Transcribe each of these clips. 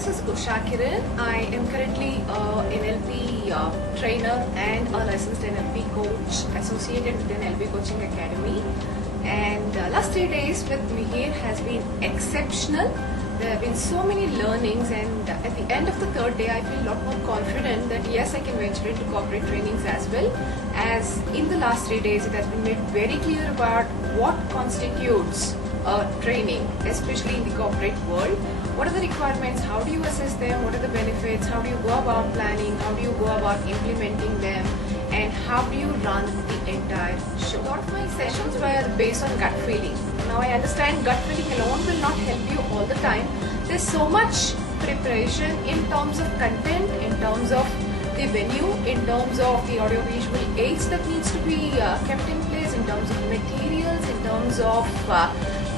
this is Usha Kiran. I am currently an NLP trainer and a licensed NLP coach associated with the NLP Coaching Academy. And last 3 days with Mihir has been exceptional. There have been so many learnings, and at the end of the third day I feel a lot more confident that yes, I can venture into corporate trainings as well. As in the last 3 days it has been made very clear about what constitutes a training, especially in the corporate world. What are the requirements, how do you assess them, what are the benefits, how do you go about planning, how do you go about implementing them, and how do you run the entire show. A lot of my sessions were based on gut feeling. Now I understand gut feeling alone will not help you all the time. There's so much preparation in terms of content, in terms of the venue, in terms of the audiovisual aids that needs to be kept in place, in terms of materials, in terms of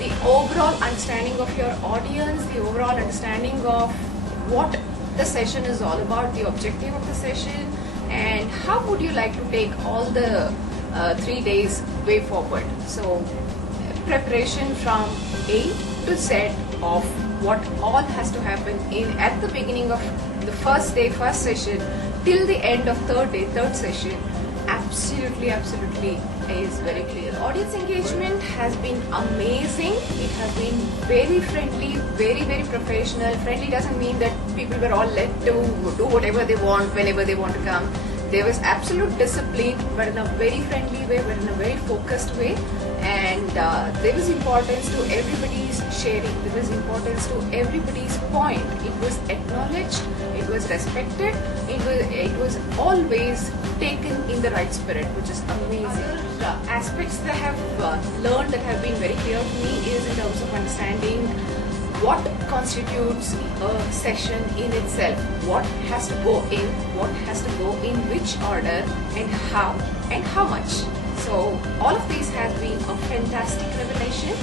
the overall understanding of your audience, the overall understanding of what the session is all about, the objective of the session, and how would you like to take all the 3 days way forward. So preparation from A to Z of what all has to happen at the beginning of the first day, first session, till the end of third day, third session, absolutely is very clear. Audience engagement has been amazing. It has been very friendly, very professional. Friendly doesn't mean that people were all let to do whatever they want whenever they want to come. There was absolute discipline, but in a very friendly way, but in a very focused way. And there was importance to everybody's sharing. There was importance to everybody's point. It was acknowledged. It was respected. It was always taken in the right spirit, which is amazing. Other aspects that I have learned that have been very clear to me is in terms of understanding what constitutes a session in itself, what has to go in, what has to go in which order, and how much. So all of these has been a fantastic revelation,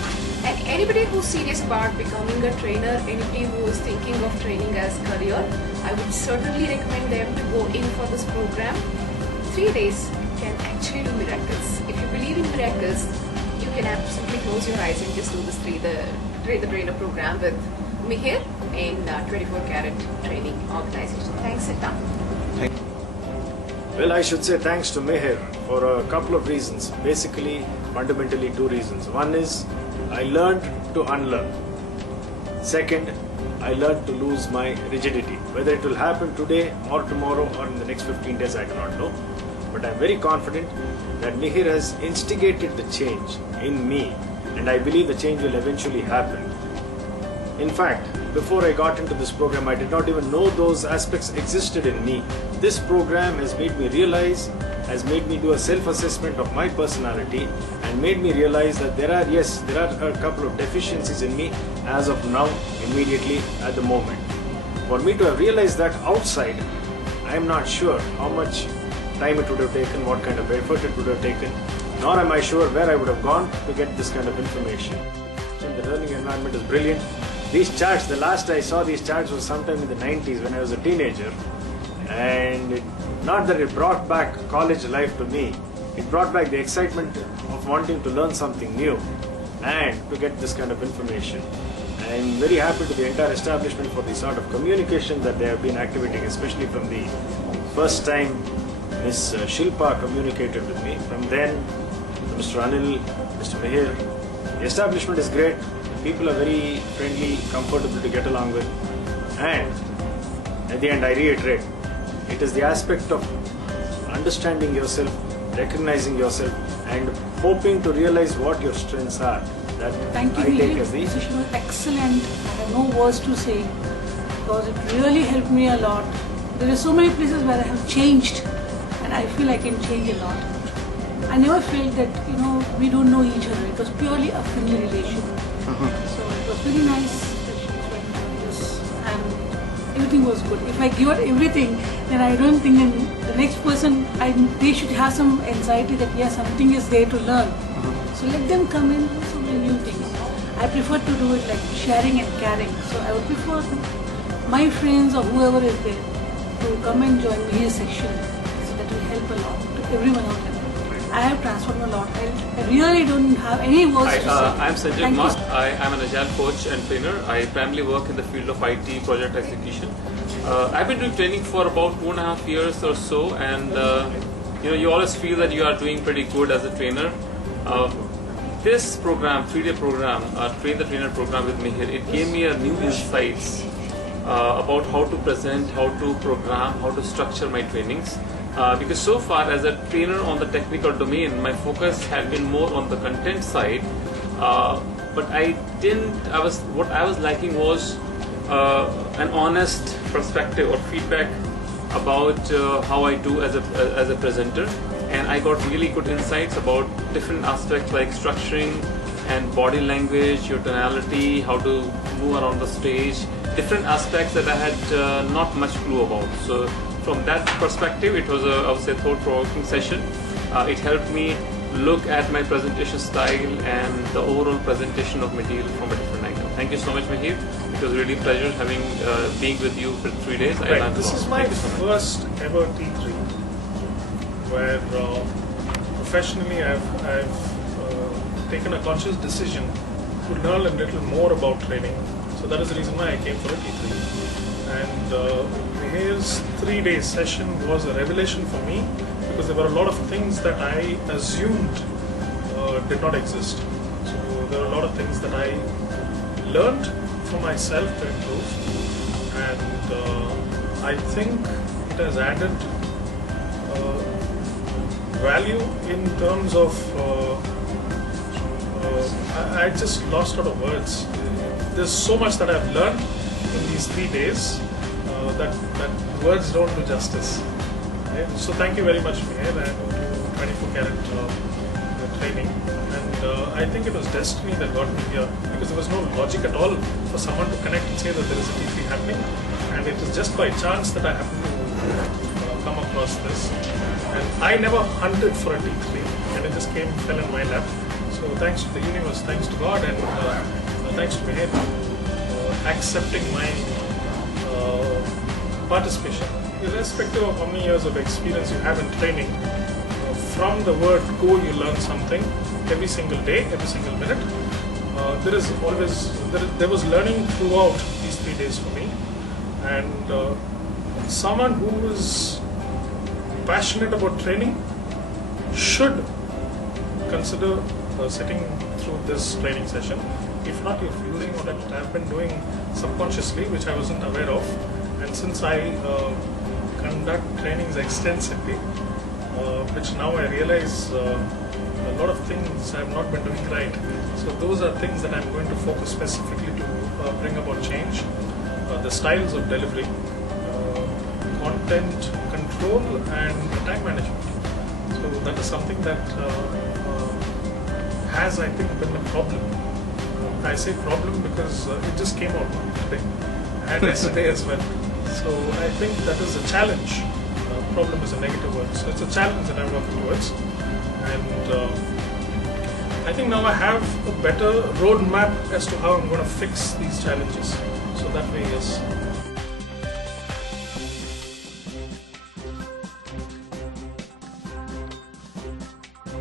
and anybody who's serious about becoming a trainer, anybody who is thinking of training as career, I would certainly recommend them to go in for this program. 3 days can actually do miracles. If you believe in miracles, you can absolutely close your eyes and just do this the trainer program with Mihir in 24 Carat Training Organization. Thanks, Sita. Well, I should say thanks to Mihir for a couple of reasons. Basically, fundamentally 2 reasons. One is I learned to unlearn. Second, I learned to lose my rigidity. Whether it will happen today or tomorrow or in the next 15 days, I do not know. But I am very confident that Mihir has instigated the change in me, and I believe the change will eventually happen. In fact, before I got into this program, I did not even know those aspects existed in me. This program has made me realize, has made me do a self-assessment of my personality, and made me realize that there are a couple of deficiencies in me as of now, immediately, at the moment. For me to have realized that outside, I am not sure how much time it would have taken, what kind of effort it would have taken, nor am I sure where I would have gone to get this kind of information. The learning environment is brilliant. These charts, the last I saw these charts was sometime in the 90s when I was a teenager, and not that it brought back college life to me, it brought back the excitement of wanting to learn something new and to get this kind of information. I am very happy to the entire establishment for the sort of communication that they have been activating, especially from the first time Miss Shilpa communicated with me. From then, Mr. Anil, Mr. Mihir. The establishment is great. People are very friendly, comfortable to get along with. And at the end, I reiterate, it is the aspect of understanding yourself, recognizing yourself, and hoping to realize what your strengths are. That Thank you, I take as the session was excellent. I have no words to say because it really helped me a lot. There are so many places where I have changed, and I feel I can change a lot. I never felt that we don't know each other. It was purely a friendly relation. So it was very nice sessions when this, and everything was good. If I give out everything, then I don't think the next person they should have some anxiety that yes, something is there to learn. So let them come in do so many new things. I prefer to do it like sharing and caring. So I would prefer my friends or whoever is there to come and join me in a section. So that will help a lot to everyone out there. I have transformed a lot. I really don't have any words to say. I'm Sanjay Thank Kumar. you. I am an agile coach and trainer. I primarily work in the field of IT project execution. I've been doing training for about 2.5 years or so, and you always feel that you are doing pretty good as a trainer. This program, 3-day program, Train the Trainer program with Mihir, it gave me a new insights about how to present, how to program, how to structure my trainings. Because so far as a trainer on the technical domain, my focus had been more on the content side, but what I was lacking was an honest perspective or feedback about how I do as a presenter, and I got really good insights about different aspects like structuring and body language, your tonality, how to move around the stage, different aspects that I had not much clue about. So from that perspective, it was I would say, thought-provoking session. It helped me look at my presentation style and the overall presentation of material from a different angle. Thank you so much, Mihir. It was really a pleasure being with you for 3 days. Right. This is my first ever T3, where professionally I've taken a conscious decision to learn a little more about training. So that is the reason why I came for a T3. And Mihir's 3-day session was a revelation for me, because there were a lot of things that I assumed did not exist. So there were a lot of things that I learned for myself to improve, and I think it has added value in terms of I just lost out of words. There's so much that I've learned in these 3 days that words don't do justice. Okay? So thank you very much, Mihir, and to 24 Karat training. And I think it was destiny that got me here, because there was no logic at all for someone to connect and say that there is a T3 happening. And it is just by chance that I happened to come across this. And I never hunted for a T3, and it just fell in my lap. So thanks to the universe, thanks to God, and thanks to Mihir accepting my participation. Irrespective of how many years of experience you have in training, from the word go you learn something every single day, every single minute. There was learning throughout these 3 days for me, and someone who is passionate about training should consider sitting through this training session. If not, you're using what I've been doing subconsciously, which I wasn't aware of. And since I conduct trainings extensively, which now I realize a lot of things I have not been doing right. So those are things that I'm going to focus specifically to bring about change. The styles of delivery, content control, and time management. So that is something that has, I think, been a problem. I say problem because it just came out today and yesterday as well. So I think that is a challenge. Problem is a negative word. So it's a challenge that I'm working towards. And I think now I have a better roadmap as to how I'm going to fix these challenges. So that way, yes.